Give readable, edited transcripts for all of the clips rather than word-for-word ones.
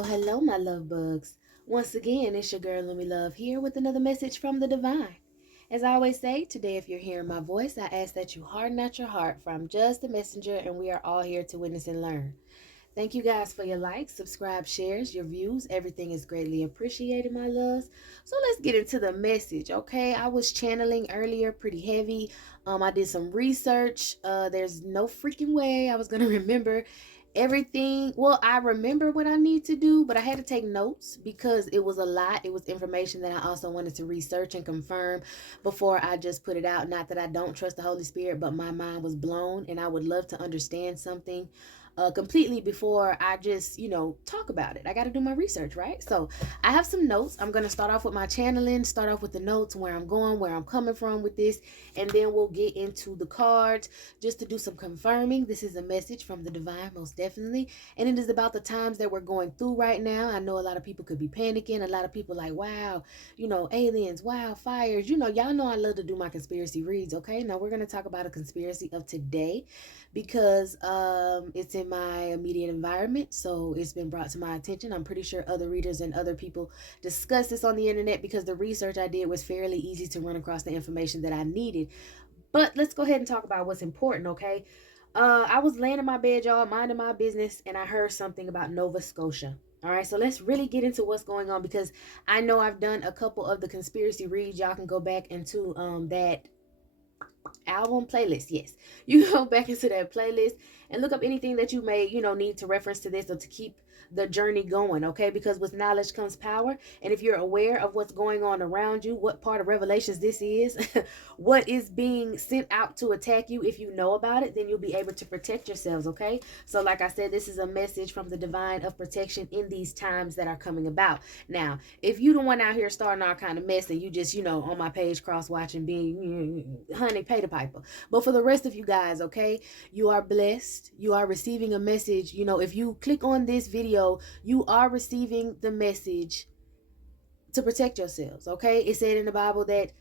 Hello, my love bugs. Once again, it's your girl, Lumi Love, here with another message from the divine. As I always say, today, if you're hearing my voice, I ask that you harden not your heart, for I'm just a messenger, and we are all here to witness and learn. Thank you guys for your likes, subscribe, shares, your views. Everything is greatly appreciated, my loves. So let's get into the message, okay? I was channeling earlier pretty heavy. I did some research. There's no freaking way I was going to remember everything. Well, I remember what I need to do, but I had to take notes because it was a lot. It was information that I also wanted to research and confirm before I just put it out. Not that I don't trust the Holy Spirit, but my mind was blown, and I would love to understand something completely before I just, talk about it. I got to do my research, right? So I have some notes. I'm going to start off with my channeling, start off with the notes, where I'm going, where I'm coming from with this, and then we'll get into the cards just to do some confirming. This is a message from the divine, most definitely, and it is about the times that we're going through right now. I know a lot of people could be panicking. A lot of people like, wow, aliens, wildfires. Y'all know I love to do my conspiracy reads, okay? Now we're going to talk about a conspiracy of today because it's in my immediate environment, so it's been brought to my attention. I'm pretty sure other readers and other people discuss this on the internet because the research I did was fairly easy to run across the information that I needed. But let's go ahead and talk about what's important, okay? I was laying in my bed, y'all, minding my business, and I heard something about Nova Scotia. All right, so let's really get into what's going on because I know I've done a couple of the conspiracy reads. Y'all can go back into that album playlist. Yes, you go back into that playlist and look up anything that you may need to reference to this or to keep the journey going, okay? Because with knowledge comes power, and if you're aware of what's going on around you, what part of Revelations this is, what is being sent out to attack you, if you know about it, then you'll be able to protect yourselves, okay? So like I said, this is a message from the divine of protection in these times that are coming about. Now, if you the one out here starting all kind of mess and you just on my page cross watching, being honey, pay the piper. But for the rest of you guys, okay, you are blessed. You are receiving a message. If you click on this video, you are receiving the message to protect yourselves, okay? It said in the Bible that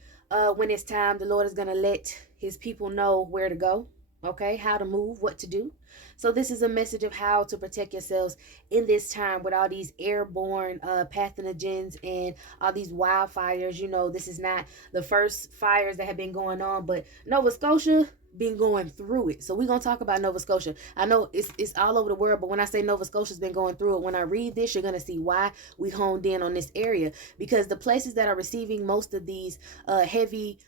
when it's time, the Lord is going to let his people know where to go, okay, how to move, what to do. So this is a message of how to protect yourselves in this time with all these airborne pathogens and all these wildfires. This is not the first fires that have been going on, but Nova Scotia been going through it. So we're going to talk about Nova Scotia. I know it's all over the world, but when I say Nova Scotia's been going through it, when I read this, you're going to see why we honed in on this area, because the places that are receiving most of these heavy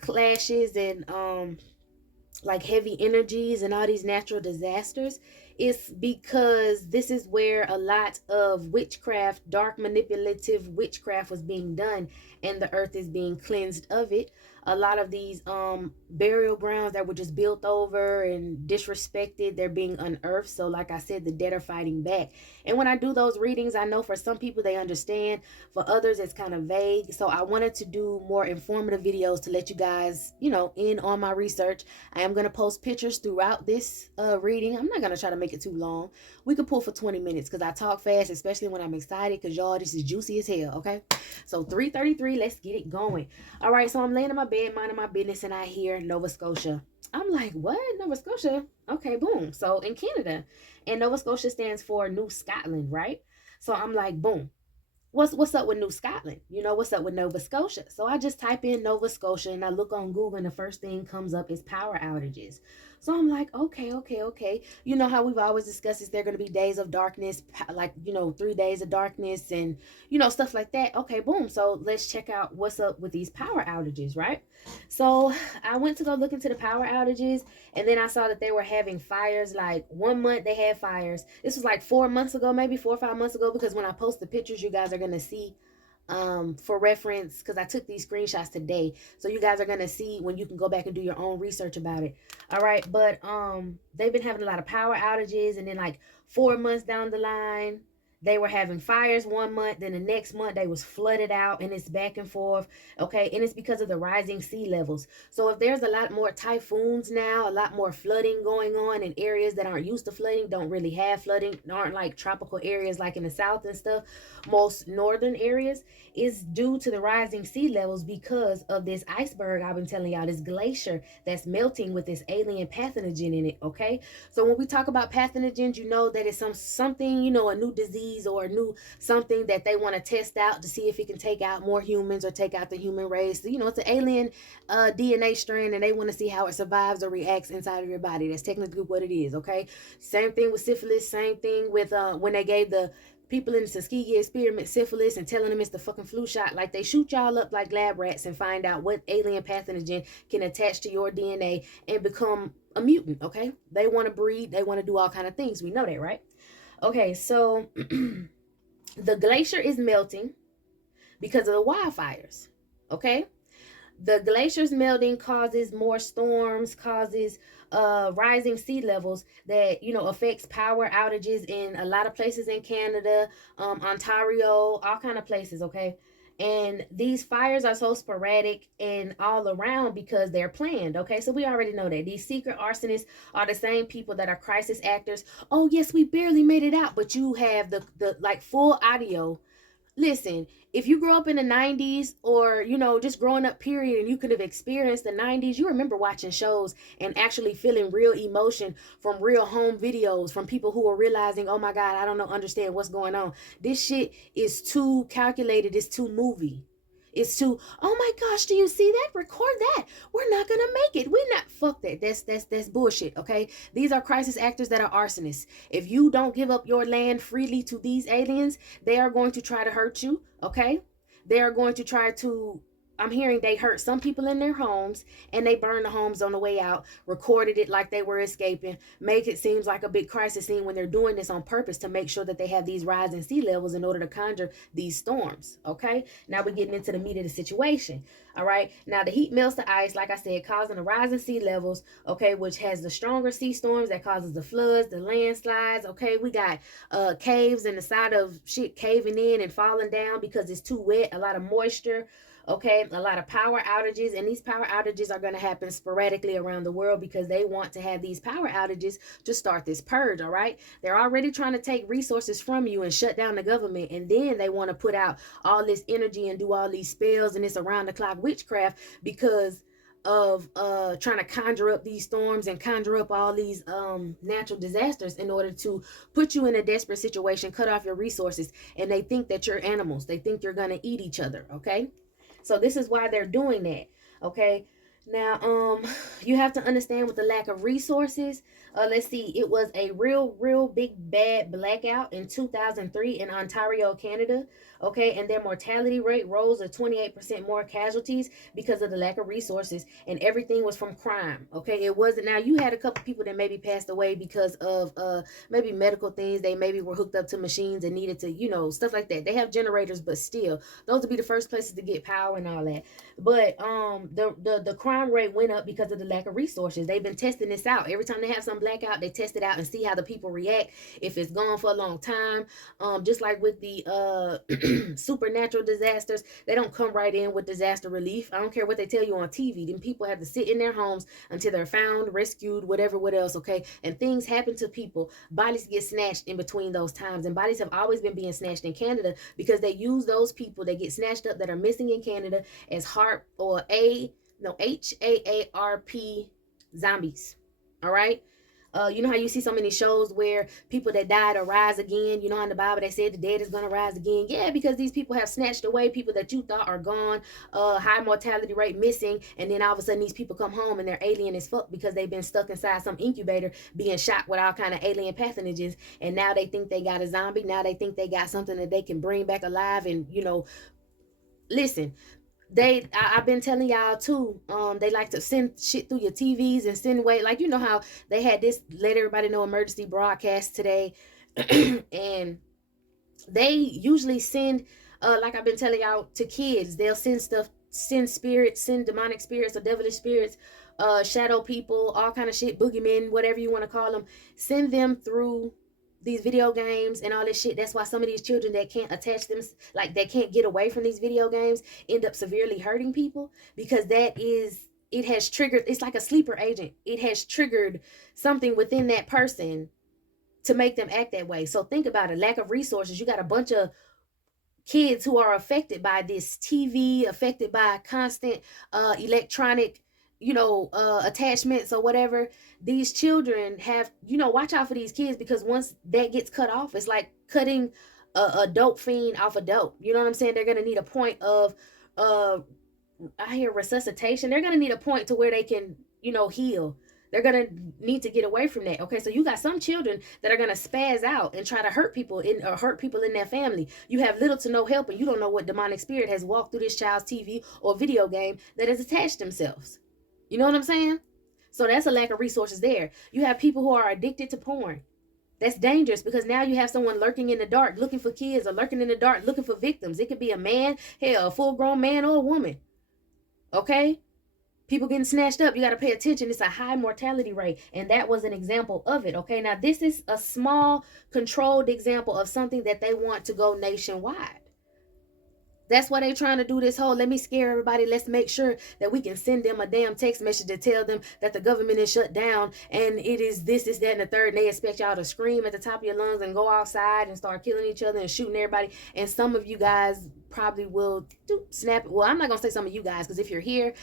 clashes and like heavy energies and all these natural disasters, is because this is where a lot of witchcraft, dark manipulative witchcraft was being done, and the earth is being cleansed of it. A lot of these burial grounds that were just built over and disrespected, they're being unearthed. So like I said, the dead are fighting back. And when I do those readings, I know for some people they understand, for others it's kind of vague. So I wanted to do more informative videos to let you guys in on my research. I am going to post pictures throughout this reading. I'm not going to try to make it too long. We can pull for 20 minutes because I talk fast, especially when I'm excited, because y'all, this is juicy as hell, okay? So 3:33, let's get it going. All right, so I'm laying in my bed, minding my business, and I hear Nova Scotia. I'm like, what? Nova Scotia? Okay, boom. So in Canada, and Nova Scotia stands for New Scotland, right? So I'm like, boom. What's up with New Scotland? What's up with Nova Scotia? So I just type in Nova Scotia and I look on Google, and the first thing comes up is power outages. So I'm like, okay. You know how we've always discussed is there going to be days of darkness, like 3 days of darkness and stuff like that. Okay, boom. So let's check out what's up with these power outages, right? So I went to go look into the power outages, and then I saw that they were having fires. Like 1 month they had fires. This was like 4 months ago, maybe 4 or 5 months ago, because when I post the pictures, you guys are going to see for reference, because I took these screenshots today, so you guys are going to see when you can go back and do your own research about it. All right, but they've been having a lot of power outages, and then like 4 months down the line, they were having fires 1 month, then the next month they was flooded out, and it's back and forth, okay? And it's because of the rising sea levels. So if there's a lot more typhoons now, a lot more flooding going on in areas that aren't used to flooding, don't really have flooding, aren't like tropical areas like in the south and stuff, most northern areas, is due to the rising sea levels because of this iceberg I've been telling y'all, this glacier that's melting with this alien pathogen in it, okay? So when we talk about pathogens, that it's something, a new disease disease or a new something that they want to test out to see if it can take out more humans or take out the human race. You know, it's an alien DNA strand, and they want to see how it survives or reacts inside of your body. That's technically what it is, okay? Same thing with syphilis. Same thing with when they gave the people in the Tuskegee experiment syphilis and telling them it's the fucking flu shot. Like, they shoot y'all up like lab rats and find out what alien pathogen can attach to your DNA and become a mutant, okay? They want to breed, they want to do all kind of things. We know that, right? Okay, so the glacier is melting because of the wildfires, okay? The glaciers melting causes more storms, causes rising sea levels that, you know, affects power outages in a lot of places in Canada, Ontario, all kind of places, okay? And these fires are so sporadic and all around because they're planned, okay? So we already know that. These secret arsonists are the same people that are crisis actors. Oh, yes, we barely made it out, but you have the like full audio. Listen, if you grew up in the 90s or, you know, just growing up period, and you could have experienced the 90s, you remember watching shows and actually feeling real emotion from real home videos from people who are realizing, oh my God, I don't know, understand what's going on. This shit is too calculated. It's too movie. It's too, oh my gosh, do you see that? Record that. We're not gonna make it. We're not, fuck that. That's bullshit, okay? These are crisis actors that are arsonists. If you don't give up your land freely to these aliens, they are going to try to hurt you, okay? They are going to try to, I'm hearing they hurt some people in their homes, and they burned the homes on the way out, recorded it like they were escaping, make it seem like a big crisis scene when they're doing this on purpose to make sure that they have these rising sea levels in order to conjure these storms, okay? Now we're getting into the meat of the situation, all right? Now the heat melts the ice, like I said, causing the rising sea levels, okay, which has the stronger sea storms that causes the floods, the landslides, okay? We got caves in the side of shit caving in and falling down because it's too wet, a lot of moisture, okay, a lot of power outages, and these power outages are going to happen sporadically around the world because they want to have these power outages to start this purge, all right? They're already trying to take resources from you and shut down the government, and then they want to put out all this energy and do all these spells and this around the clock witchcraft because of trying to conjure up these storms and conjure up all these natural disasters in order to put you in a desperate situation, cut off your resources, and they think that you're animals. They think you're going to eat each other, okay? So this is why they're doing that, okay? Now, you have to understand with the lack of resources, let's see, it was a real big bad blackout in 2003 in Ontario, Canada, okay? And their mortality rate rose to 28% more casualties because of the lack of resources, and everything was from crime, okay? It wasn't, now you had a couple people that maybe passed away because of maybe medical things. They maybe were hooked up to machines and needed to, you know, stuff like that. They have generators, but still, those would be the first places to get power and all that. But the crime rate went up because of the lack of resources. They've been testing this out. Every time they have some blackout, they test it out and see how the people react, if it's gone for a long time. Just like with the supernatural disasters, they don't come right in with disaster relief. I don't care what they tell you on TV. Then people have to sit in their homes until they're found, rescued, whatever, what else, okay? And things happen to people. Bodies get snatched in between those times, and bodies have always been being snatched in Canada because they use those people that get snatched up that are missing in Canada as HAARP or HAARP zombies. All right. You know how you see so many shows where people that died will rise again? You know, in the Bible they said the dead is going to rise again. Yeah, because these people have snatched away people that you thought are gone, high mortality rate, missing, and then all of a sudden these people come home and they're alien as fuck because they've been stuck inside some incubator being shot with all kind of alien pathogens, and now they think they got a zombie. Now they think they got something that they can bring back alive, and, you know, listen, I've been telling y'all too, they like to send shit through your TVs and send away, like, you know how they had this let everybody know emergency broadcast today and they usually send like I've been telling y'all, to kids, they'll send stuff, send spirits, send demonic spirits or devilish spirits, shadow people, all kind of shit, boogeymen, whatever you want to call them, send them through these video games and all this shit. That's why some of these children that can't attach them, like they can't get away from these video games, end up severely hurting people, because it has triggered, it's like a sleeper agent. It has triggered something within that person to make them act that way. So think about it, lack of resources. You got a bunch of kids who are affected by this TV, affected by constant electronic, you know, attachments or whatever. These children have, you know, watch out for these kids, because once that gets cut off, it's like cutting a dope fiend off of dope. You know what I'm saying? They're gonna need a point of I hear resuscitation. They're gonna need a point to where they can, heal. They're gonna need to get away from that. Okay, so you got some children that are gonna spaz out and try to hurt people or hurt people in their family. You have little to no help, and you don't know what demonic spirit has walked through this child's TV or video game that has attached themselves. You know what I'm saying? So that's a lack of resources there. You have people who are addicted to porn. That's dangerous because now you have someone lurking in the dark looking for kids, or lurking in the dark looking for victims. It could be a man, hell, a full grown man or a woman. Okay? People getting snatched up. You got to pay attention. It's a high mortality rate. And that was an example of it. Okay? Now, this is a small, controlled example of something that they want to go nationwide. That's why they're trying to do this whole, let me scare everybody. Let's make sure that we can send them a damn text message to tell them that the government is shut down and it is this, that, and the third. And they expect y'all to scream at the top of your lungs and go outside and start killing each other and shooting everybody. And some of you guys probably will snap. Well, I'm not going to say some of you guys, because if you're here,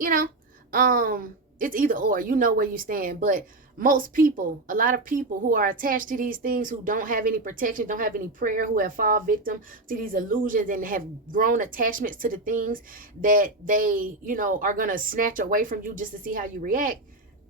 it's either or. You know where you stand. But most people, a lot of people who are attached to these things, who don't have any protection, don't have any prayer, who have fallen victim to these illusions and have grown attachments to the things that they, are going to snatch away from you just to see how you react.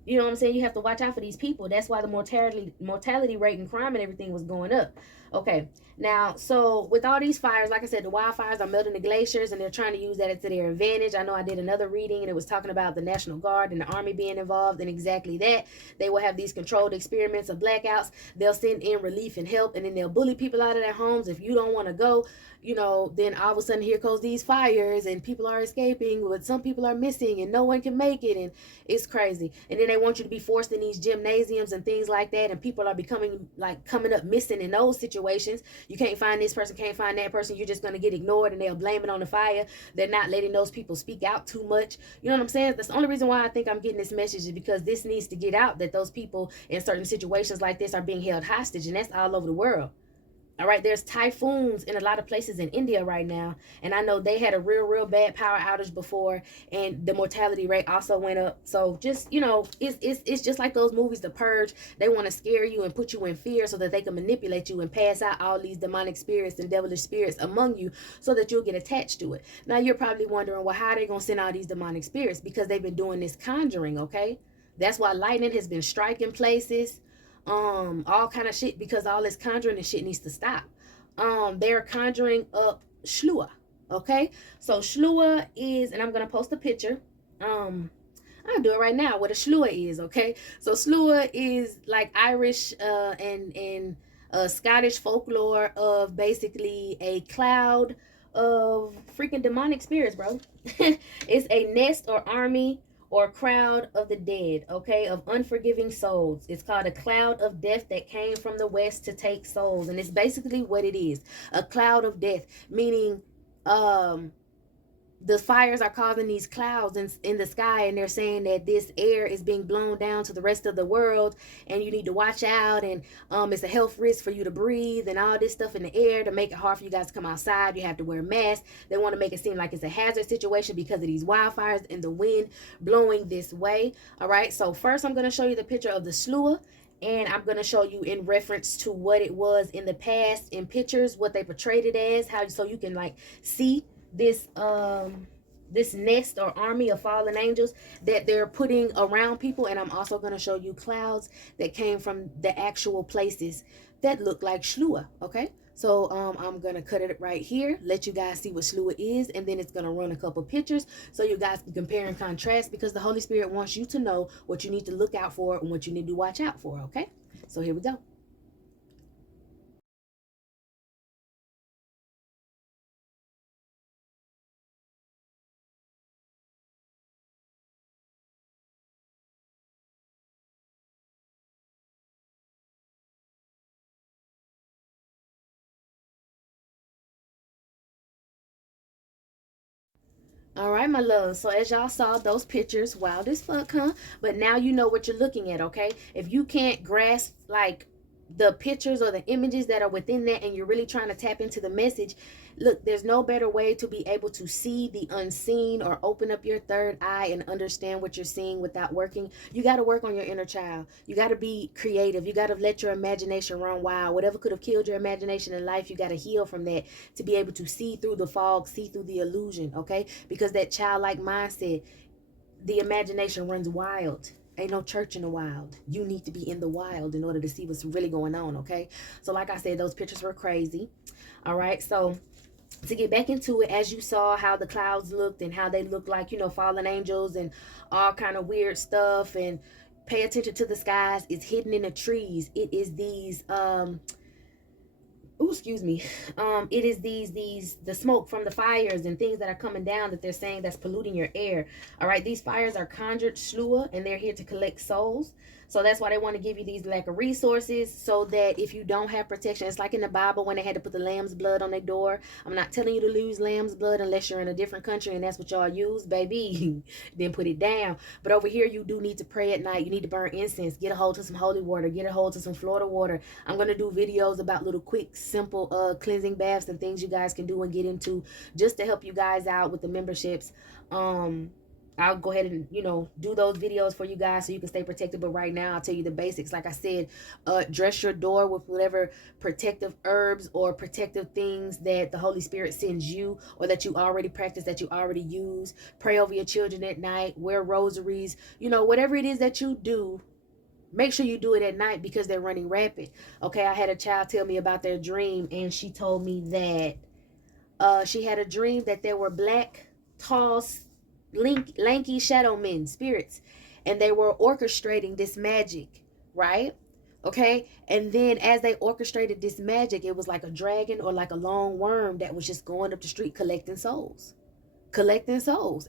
You know what I'm saying? You have to watch out for these people. That's why the mortality rate and crime and everything was going up. Okay. Now, so with all these fires, like I said, the wildfires are melting the glaciers, and they're trying to use that to their advantage. I know I did another reading, and it was talking about the National Guard and the Army being involved in exactly that. They will have these controlled experiments of blackouts. They'll send in relief and help, and then they'll bully people out of their homes. If you don't want to go, then all of a sudden here goes these fires, and people are escaping, but some people are missing, and no one can make it, and it's crazy. And then they want you to be forced in these gymnasiums and things like that, and people are coming up missing in those situations. You can't find this person, can't find that person. You're just going to get ignored, and they'll blame it on the fire. They're not letting those people speak out too much. You know what I'm saying? That's the only reason why I think I'm getting this message, is because this needs to get out, that those people in certain situations like this are being held hostage, and that's all over the world. All right, there's typhoons in a lot of places in India right now, and I know they had a real bad power outage before, and the mortality rate also went up. So just, it's just like those movies, The Purge. They want to scare you and put you in fear so that they can manipulate you and pass out all these demonic spirits and devilish spirits among you so that you'll get attached to it. Now, you're probably wondering, well, how are they going to send all these demonic spirits? Because they've been doing this conjuring, okay? That's why lightning has been striking places. All kind of shit, because all this conjuring and shit needs to stop. They're conjuring up SLUAGH. Okay, so SLUAGH is, and I'm gonna post a picture. I'll do it right now. What a SLUAGH is. Okay, so SLUAGH is like Irish and Scottish folklore of basically a cloud of freaking demonic spirits, bro. It's a nest or army or crowd of the dead, okay, of unforgiving souls. It's called a cloud of death that came from the west to take souls. And it's basically what it is, a cloud of death, meaning the fires are causing these clouds in the sky, and they're saying that this air is being blown down to the rest of the world, and you need to watch out, and it's a health risk for you to breathe, and all this stuff in the air to make it hard for you guys to come outside. You have to wear masks. They want to make it seem like it's a hazard situation because of these wildfires and the wind blowing this way. All right, so first I'm going to show you the picture of the SLUAGH, and I'm going to show you in reference to what it was in the past in pictures, what they portrayed it as, how, so you can see this nest or army of fallen angels that they're putting around people. And I'm also going to show you clouds that came from the actual places that look like SLUAGH. Okay, so I'm gonna cut it right here, let you guys see what SLUAGH is, and then it's gonna run a couple pictures so you guys can compare and contrast, because the Holy Spirit wants you to know what you need to look out for and what you need to watch out for. Okay, so here we go. All right, my love. So as y'all saw, those pictures, wild as fuck, huh? But now you know what you're looking at, okay? If you can't grasp, the pictures or the images that are within that, and you're really trying to tap into the message, look, there's no better way to be able to see the unseen or open up your third eye and understand what you're seeing without working. You got to work on your inner child. You got to be creative. You got to let your imagination run wild. Whatever could have killed your imagination in life, you got to heal from that to be able to see through the fog, see through the illusion, okay? Because that childlike mindset, the imagination runs wild. Ain't no church in the wild. You need to be in the wild in order to see what's really going on, okay? So like I said, those pictures were crazy. All right, so to get back into it, as you saw how the clouds looked and how they looked like, you know, fallen angels and all kind of weird stuff, and pay attention to the skies. It's hidden in the trees. It is these excuse me, it is the smoke from the fires and things that are coming down that they're saying that's polluting your air. All right, these fires are conjured SLUAGH, and they're here to collect souls. So that's why they want to give you these lack of resources, so that if you don't have protection, it's like in the Bible when they had to put the lamb's blood on their door. I'm not telling you to lose lamb's blood unless you're in a different country and that's what y'all use, baby. Then put it down. But over here, you do need to pray at night. You need to burn incense. Get a hold of some holy water. Get a hold of some Florida water. I'm going to do videos about little quick, simple cleansing baths and things you guys can do and get into just to help you guys out with the memberships. I'll go ahead and, you know, do those videos for you guys so you can stay protected. But right now, I'll tell you the basics. Like I said, dress your door with whatever protective herbs or protective things that the Holy Spirit sends you, or that you already practice, that you already use. Pray over your children at night. Wear rosaries. You know, whatever it is that you do, make sure you do it at night because they're running rapid. Okay, I had a child tell me about their dream, and she told me that she had a dream that there were black, tall, lanky shadow men, spirits, and they were orchestrating this magic, right? Okay, and then as they orchestrated this magic, it was like a dragon or like a long worm that was just going up the street collecting souls,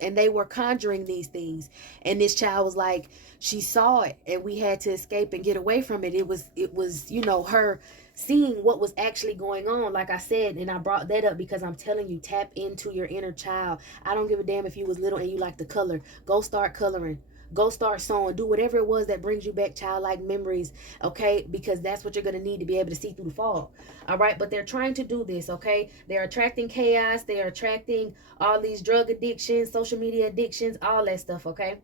and they were conjuring these things. And this child was like, she saw it and we had to escape and get away from it. It was, you know, her seeing what was actually going on, like I said. And I brought that up because I'm telling you, tap into your inner child. I don't give a damn if you was little and you like to color. Go start coloring. Go start sewing. Do whatever it was that brings you back childlike memories, okay? Because that's what you're going to need to be able to see through the fog, all right? But they're trying to do this, okay? They're attracting chaos. They are attracting all these drug addictions, social media addictions, all that stuff, okay?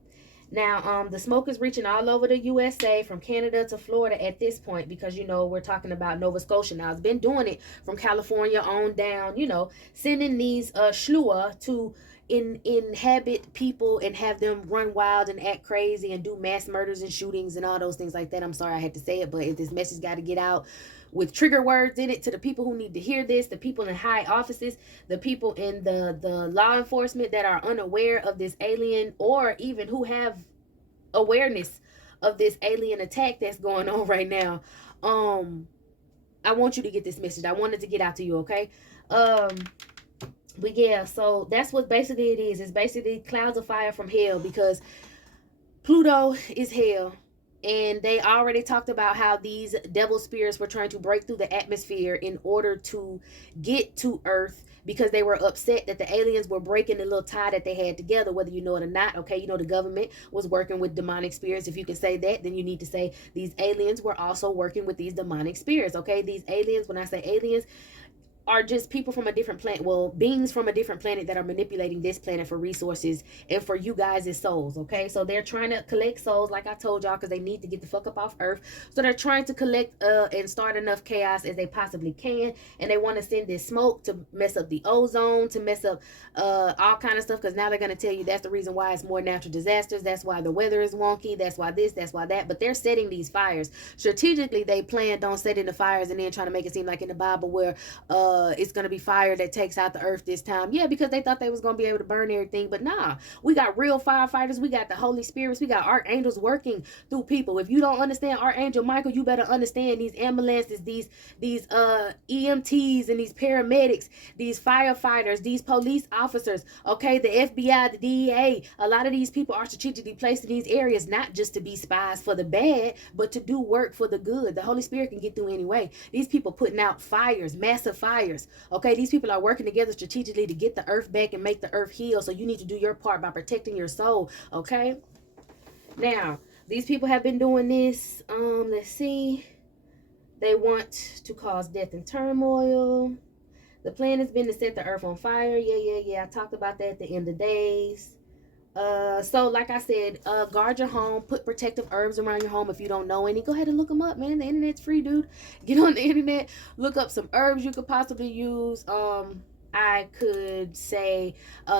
Now, the smoke is reaching all over the USA, from Canada to Florida at this point, because, you know, we're talking about Nova Scotia now. It's been doing it from California on down, you know, sending these SLUAGH to inhabit people and have them run wild and act crazy and do mass murders and shootings and all those things like that. I'm sorry I had to say it, but if this message got to get out with trigger words in it to the people who need to hear this, the people in high offices, the people in the law enforcement that are unaware of this alien, or even who have awareness of this alien attack that's going on right now. I want you to get this message. I wanted to get out to you, okay? But yeah, so that's what basically it is. It's basically clouds of fire from hell, because Pluto is hell. And they already talked about how these devil spirits were trying to break through the atmosphere in order to get to Earth, because they were upset that the aliens were breaking the little tie that they had together, whether you know it or not. Okay, you know, the government was working with demonic spirits. If you can say that, then you need to say these aliens were also working with these demonic spirits. Okay, these aliens, when I say aliens, are just people from a different planet, well, beings from a different planet that are manipulating this planet for resources and for you guys as souls, okay? So they're trying to collect souls, like I told y'all, because they need to get the fuck up off Earth. So they're trying to collect and start enough chaos as they possibly can, and they want to send this smoke to mess up the ozone, to mess up all kind of stuff, because now they're going to tell you that's the reason why it's more natural disasters, that's why the weather is wonky, that's why this, that's why that. But they're setting these fires. Strategically, they planned on setting the fires and then trying to make it seem like in the Bible where it's going to be fire that takes out the earth this time. Yeah, because they thought they was going to be able to burn everything. But nah, we got real firefighters. We got the Holy Spirits. We got archangels working through people. If you don't understand Archangel Michael, you better understand these ambulances, these EMTs and these paramedics, these firefighters, these police officers, okay, the FBI, the DEA. A lot of these people are strategically placed in these areas, not just to be spies for the bad, but to do work for the good. The Holy Spirit can get through anyway. These people putting out fires, massive fires. Okay, these people are working together strategically to get the earth back and make the earth heal. So you need to do your part by protecting your soul. Okay, now these people have been doing this. Let's see. They want to cause death and turmoil. The plan has been to set the earth on fire. Yeah. I talked about that at the end of days. So like I said, guard your home, put protective herbs around your home. If you don't know any, go ahead and look them up, man. The internet's free, dude. Get on the internet, look up some herbs you could possibly use. I could say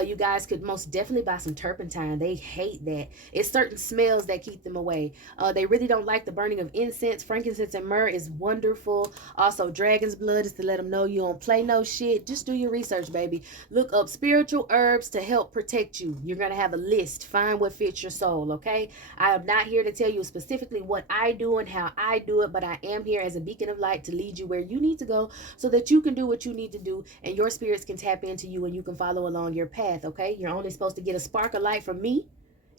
you guys could most definitely buy some turpentine. They hate that. It's certain smells that keep them away. They really don't like the burning of incense. Frankincense and myrrh is wonderful. Also, dragon's blood is to let them know you don't play no shit. Just do your research, baby. Look up spiritual herbs to help protect you. You're going to have a list. Find what fits your soul, okay? I am not here to tell you specifically what I do and how I do it, but I am here as a beacon of light to lead you where you need to go so that you can do what you need to do and your spirits can tap into you and you can follow along your path, okay? You're only supposed to get a spark of light from me,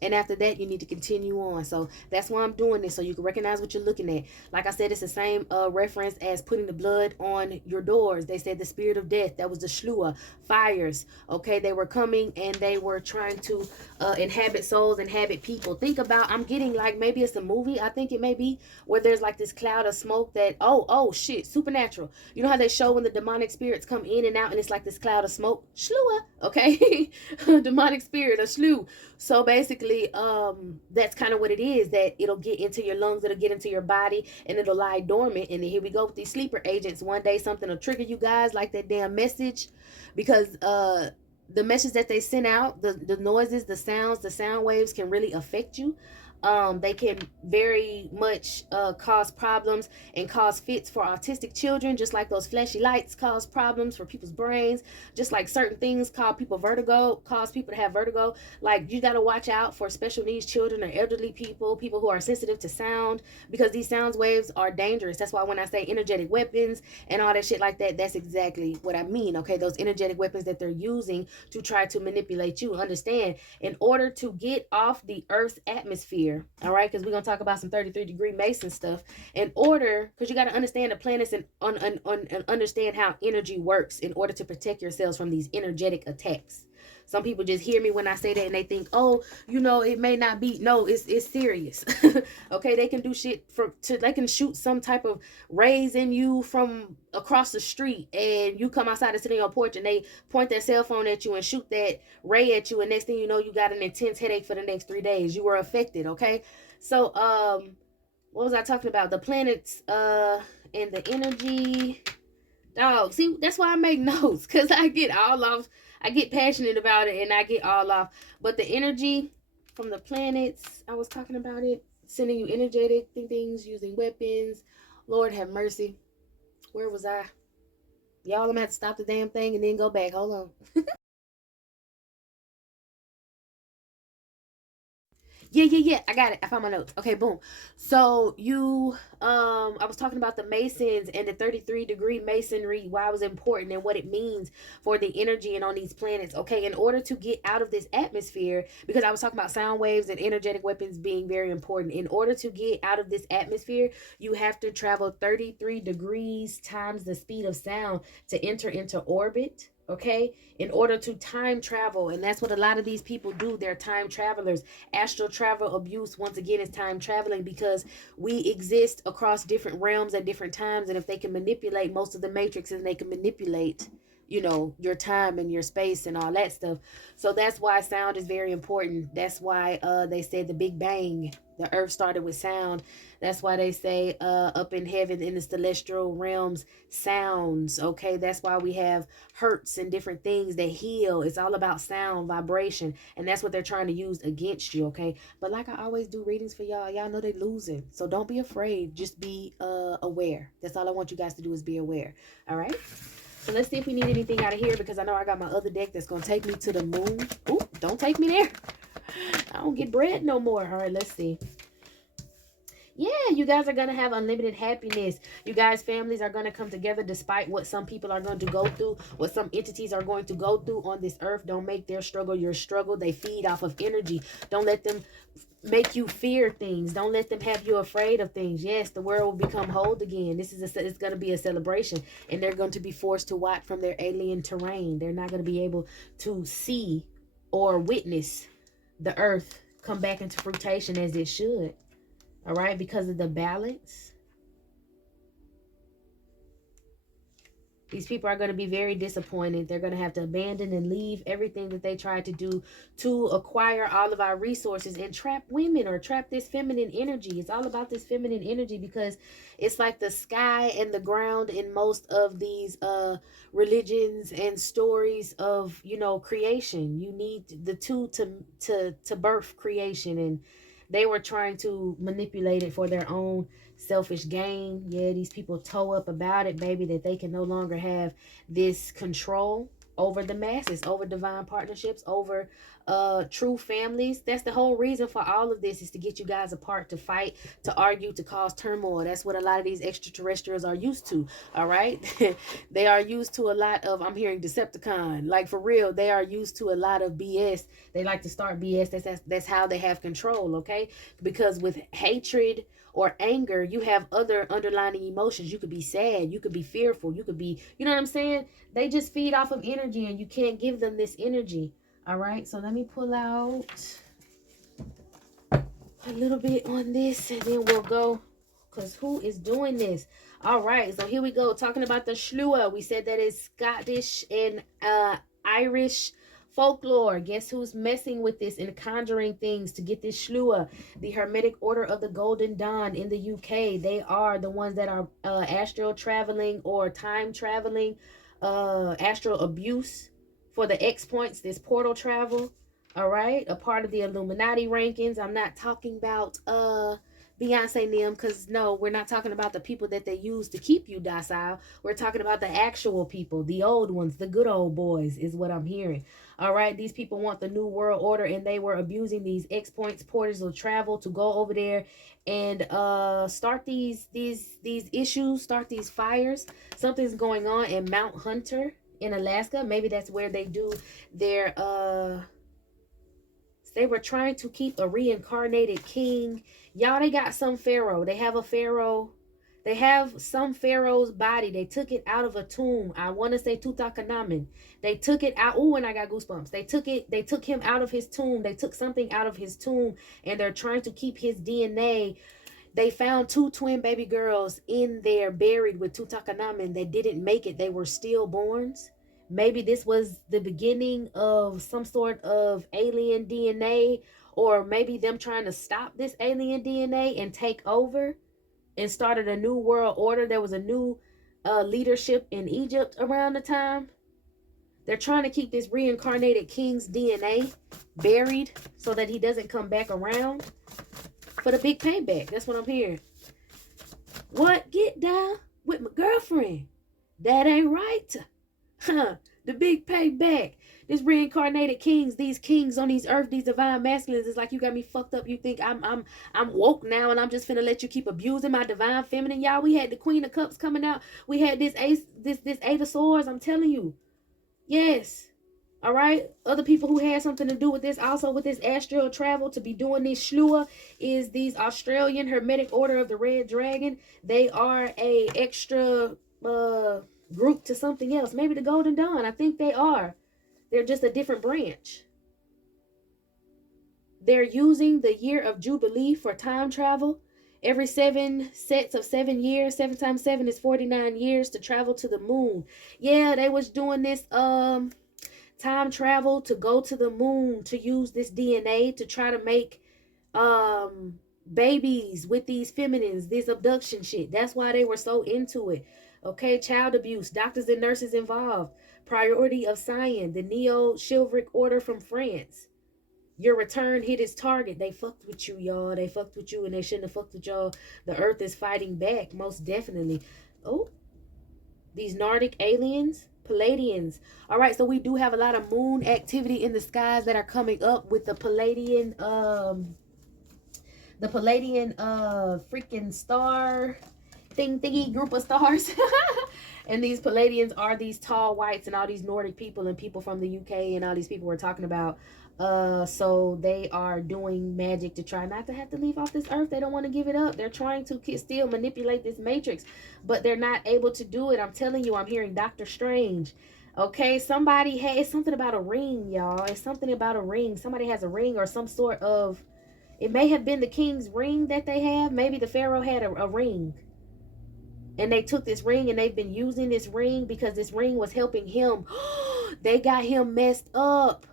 and after that you need to continue on. So that's why I'm doing this, so you can recognize what you're looking at. Like I said, it's the same reference as putting the blood on your doors. They said the spirit of death, that was the SLUAGH fires, okay? They were coming and they were trying to inhabit souls, inhabit people. Think about, I'm getting like, maybe it's a movie, I think it may be, where there's like this cloud of smoke that, oh shit, Supernatural. You know how they show when the demonic spirits come in and out and it's like this cloud of smoke? SLUAGH, okay? Demonic spirit, a SLUAGH. So basically, that's kind of what it is, that it'll get into your lungs, it'll get into your body, and it'll lie dormant. And then here we go with these sleeper agents. One day something will trigger you guys, like that damn message, because the message that they send out, the noises, the sounds, the sound waves can really affect you. They can very much cause problems and cause fits for autistic children, just like those fleshy lights cause problems for people's brains, just like certain things cause people to have vertigo. Like, you got to watch out for special needs children or elderly people, people who are sensitive to sound, because these sound waves are dangerous. That's why when I say energetic weapons and all that shit like that, that's exactly what I mean, okay? Those energetic weapons that they're using to try to manipulate you. Understand, in order to get off the Earth's atmosphere, all right, because we're going to talk about some 33-degree Mason stuff. In order, because you got to understand the planets and understand how energy works in order to protect yourselves from these energetic attacks. Some people just hear me when I say that and they think, oh, you know, it may not be. No, it's serious. Okay, they can do shit they can shoot some type of rays in you from across the street, and you come outside and sit on your porch and they point their cell phone at you and shoot that ray at you, and next thing you know, you got an intense headache for the next 3 days. You were affected, okay? So what was I talking about? The planets and the energy. Oh, see, that's why I make notes, because I get all off. I get passionate about it and I get all off. But the energy from the planets, I was talking about it, sending you energetic things, using weapons. Lord have mercy. Where was I? Y'all, I'm gonna have to stop the damn thing and then go back. Hold on. Yeah. I got it. I found my notes. Okay, boom. So I was talking about the Masons and the 33-degree masonry, why it was important and what it means for the energy and on these planets. Okay, in order to get out of this atmosphere, because I was talking about sound waves and energetic weapons being very important. In order to get out of this atmosphere, you have to travel 33 degrees times the speed of sound to enter into orbit. Okay, in order to time travel. And that's what a lot of these people do. They're time travelers. Astral travel abuse, once again, is time traveling, because we exist across different realms at different times. And if they can manipulate most of the matrix, and they can manipulate, you know, your time and your space and all that stuff. So that's why sound is very important. That's why they said the Big Bang, the earth started with sound. That's why they say up in heaven, in the celestial realms, sounds. Okay, that's why we have hurts and different things that heal. It's all about sound, vibration, and that's what they're trying to use against you. Okay, but like I always do readings for y'all, y'all know they losing, so don't be afraid. Just be aware. That's all I want you guys to do, is be aware. All right, so let's see if we need anything out of here, because I know I got my other deck that's gonna take me to the moon. Ooh, don't take me there. I don't get bread no more. All right, let's see. Yeah, you guys are going to have unlimited happiness. You guys' families are going to come together despite what some people are going to go through, what some entities are going to go through on this earth. Don't make their struggle your struggle. They feed off of energy. Don't let them make you fear things. Don't let them have you afraid of things. Yes, the world will become whole again. It's going to be a celebration, and they're going to be forced to watch from their alien terrain. They're not going to be able to see or witness the earth come back into fruition, as it should. All right, because of the balance. Because of the balance, the earth is going to be These people are going to be very disappointed. They're going to have to abandon and leave everything that they tried to do to acquire all of our resources and trap women or trap this feminine energy. It's all about this feminine energy because it's like the sky and the ground in most of these religions and stories of, you know, creation. You need the two to birth creation, and they were trying to manipulate it for their own selfish gain. Yeah, these people toe up about it, baby, that they can no longer have this control over the masses, over divine partnerships, over true families. That's the whole reason for all of this, is to get you guys apart, to fight, to argue, to cause turmoil. That's what a lot of these extraterrestrials are used to. All right. They are used to a lot of, I'm hearing Decepticon, like for real, they are used to a lot of BS. They like to start BS. That's how they have control. Okay, because with hatred or anger, you have other underlying emotions. You could be sad, you could be fearful, you could be, you know what I'm saying? They just feed off of energy, and you can't give them this energy. All right, so let me pull out a little bit on this, and then we'll go, because who is doing this? All right, so here we go, talking about the SLUAGH. We said that is Scottish and Irish folklore. Guess who's messing with this and conjuring things to get this SLUAGH? The Hermetic Order of the Golden Dawn in the UK. They are the ones that are astral traveling or time traveling, astral abuse for the X points, this portal travel. All right, a part of the Illuminati rankings. I'm not talking about Beyonce and them, because no, we're not talking about the people that they use to keep you docile. We're talking about the actual people, the old ones, the good old boys, is what I'm hearing. All right, these people want the new world order, and they were abusing these X points, portals of travel, to go over there and start these issues, start these fires. Something's going on in Mount Hunter in Alaska. Maybe that's where they do their they were trying to keep a reincarnated king. Y'all, they got some pharaoh. They have a pharaoh. They have some pharaoh's body. They took it out of a tomb. I want to say Tutankhamun. They took it out. Oh, and I got goosebumps. They took him out of his tomb. They took something out of his tomb, and they're trying to keep his DNA. They found 2 twin baby girls in there buried with Tutankhamun. They didn't make it. They were stillborns. Maybe this was the beginning of some sort of alien DNA, or maybe them trying to stop this alien DNA and take over and started a new world order. There was a new leadership in Egypt around the time. They're trying to keep this reincarnated king's DNA buried so that he doesn't come back around for the big payback. That's what I'm hearing. What? Get down with my girlfriend. That ain't right. Huh, the big payback. This reincarnated kings, these kings on these earth, these divine masculines, it's like you got me fucked up. You think I'm woke now, and I'm just finna let you keep abusing my divine feminine. Y'all, we had the Queen of Cups coming out. We had this Eight of Swords. I'm telling you. Yes. All right. Other people who had something to do with this, also with this astral travel, to be doing this SLUAGH, is these Australian Hermetic Order of the Red Dragon. They are a extra group to something else. Maybe the Golden Dawn. I think they are. They're just a different branch. They're using the year of Jubilee for time travel. Every 7 sets of 7 years, 7 times 7 is 49 years, to travel to the moon. Yeah, they was doing this time travel to go to the moon, to use this DNA to try to make babies with these feminines, this abduction shit. That's why they were so into it. Okay, child abuse, doctors and nurses involved, priority of science, the neo-chivalric order from France. Your return hit its target. They fucked with you, y'all. They fucked with you, and they shouldn't have fucked with y'all. The earth is fighting back, most definitely. Oh, these Nordic aliens, Palladians. All right, so we do have a lot of moon activity in the skies that are coming up with the Palladian freaking star thingy group of stars. And these Palladians are these tall whites and all these Nordic people and people from the UK and all these people we're talking about. So they are doing magic to try not to have to leave off this earth. They don't want to give it up. They're trying to still manipulate this matrix, but they're not able to do it. I'm telling you, I'm hearing Doctor Strange. Okay, somebody has something about a ring, y'all. It's something about a ring. Somebody has a ring or some sort of, it may have been the king's ring that they have. Maybe the pharaoh had a ring. And they took this ring and they've been using this ring because this ring was helping him. They got him messed up.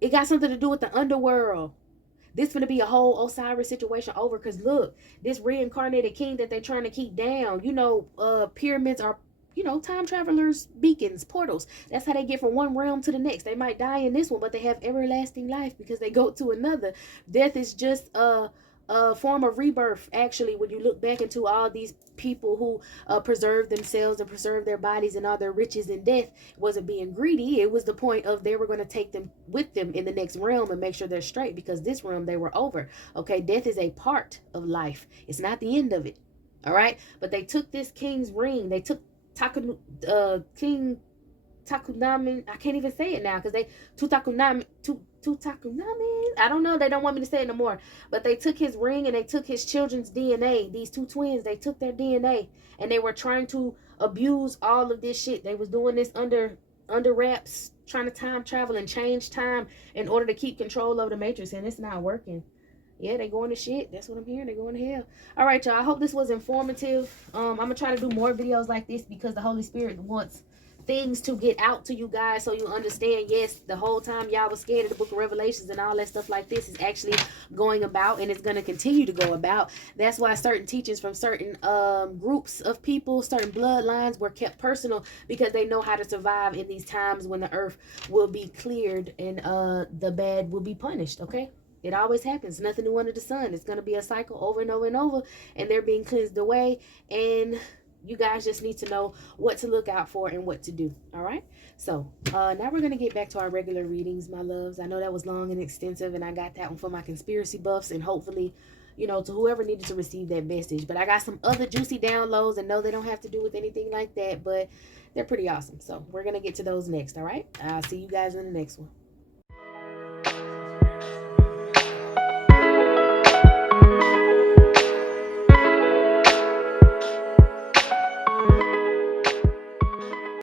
It got something to do with the underworld. This gonna be a whole Osiris situation over, because look, this reincarnated king that they're trying to keep down, pyramids are, time travelers, beacons, portals. That's how they get from one realm to the next. They might die in this one, but they have everlasting life because they go to another. Death is just a form of rebirth, actually, when you look back into all these people who preserved themselves and preserved their bodies and all their riches in death. Wasn't being greedy. It was the point of they were going to take them with them in the next realm and make sure they're straight, because this realm they were over. Okay, death is a part of life. It's not the end of it. All right, but they took this king's ring. They took King Takunamin. I can't even say it now because they Tutakunamin. I don't know. They don't want me to say it no more. But they took his ring and they took his children's DNA. These two twins, they took their DNA and they were trying to abuse all of this shit. They was doing this under wraps, trying to time travel and change time in order to keep control of the Matrix, and it's not working. Yeah, they going to shit. That's what I'm hearing. They going to hell. All right, y'all. I hope this was informative. I'm gonna try to do more videos like this because the Holy Spirit wants things to get out to you guys so you understand. Yes, the whole time y'all was scared of the book of Revelations and all that stuff like this is actually going about, and it's going to continue to go about. That's why certain teachings from certain groups of people, certain bloodlines were kept personal, because they know how to survive in these times when the earth will be cleared and the bad will be punished. Okay, it always happens. Nothing new under the sun. It's going to be a cycle over and over and over, and they're being cleansed away, and you guys just need to know what to look out for and what to do. All right. So now we're going to get back to our regular readings, my loves. I know that was long and extensive, and I got that one for my conspiracy buffs, and hopefully, to whoever needed to receive that message. But I got some other juicy downloads, and no, they don't have to do with anything like that, but they're pretty awesome. So we're going to get to those next. All right. I'll see you guys in the next one.